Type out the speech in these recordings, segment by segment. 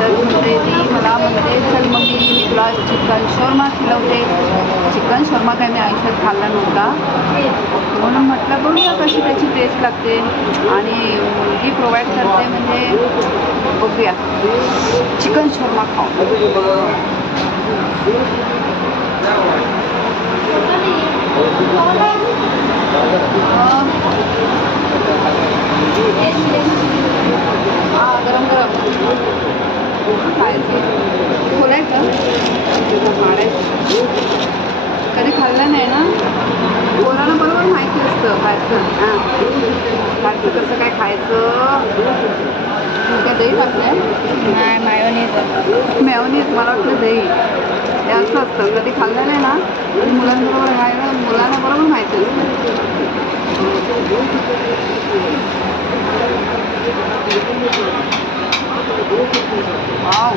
तर म्हणते ती मला म्हणते चल मम्मी मी तुला चिकन शोरमा खिलवते. चिकन शोरमा काय मी आयुष्यात खाल्ला नव्हता, म्हणून म्हटलं बघूया कशी त्याची टेस्ट लागते. आणि मुलगी प्रोव्हाइड करते म्हणजे बघूया चिकन शोरमा खाऊ. गरम गरम खायचं खोलायचं मारायचं. कधी खाल्लं नाही ना, पोरांना बरोबर माहिती असतं खायचं. खायचं कसं काय खायचं. काय दही टाकलंय? नाही, मेयोनीज मला वाटलं दही. हे असं असतं, कधी खाल्लं नाही ना मुलांबरोबर खायला, मुलांना बरोबर माहिती असतं. वाव,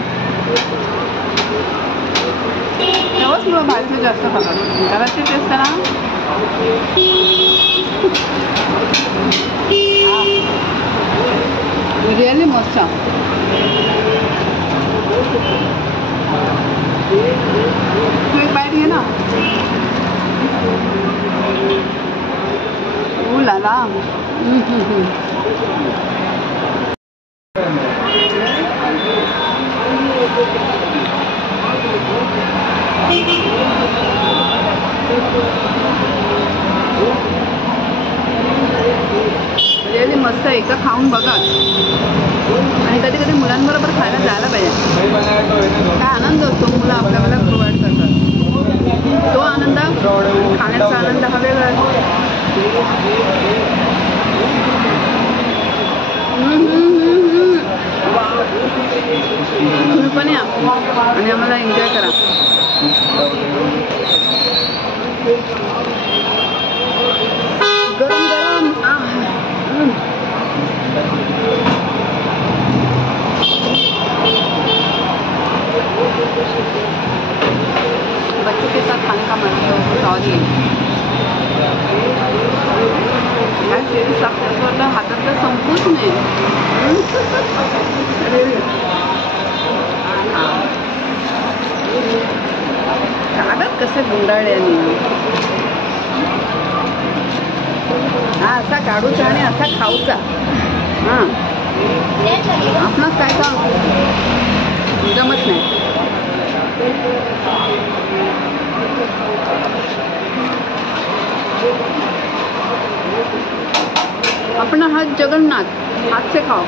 तेव्हाच मुलं बाहेरचं जास्त खातात. घराची टेस्ट आहे ना. रिअली मस्त. तू एक बाईट घे ना. लाला रिअली मस्त आहे. एकदा खाऊन बघा. आणि कधी कधी मुलांबरोबर खायला जायला पाहिजे. काय आनंद असतो मुलं आपल्याला प्रोव्हाइड करतात. तो आनंद, खाण्याचा आनंद हा वेगळा. तुम्ही पण या आणि आम्हाला एन्जॉय करा. गरम गरम. बच्चों के साथ खाने का मन तो सॉरी हातातलं संपूच नाही. कागद कसे गुंडाळल्याने. हा असा काढूचा आणि असा खाऊचा. हां आपणच काय का जमत नाही. अपना हाथ जगन्नाथ, हाथ से खाओ.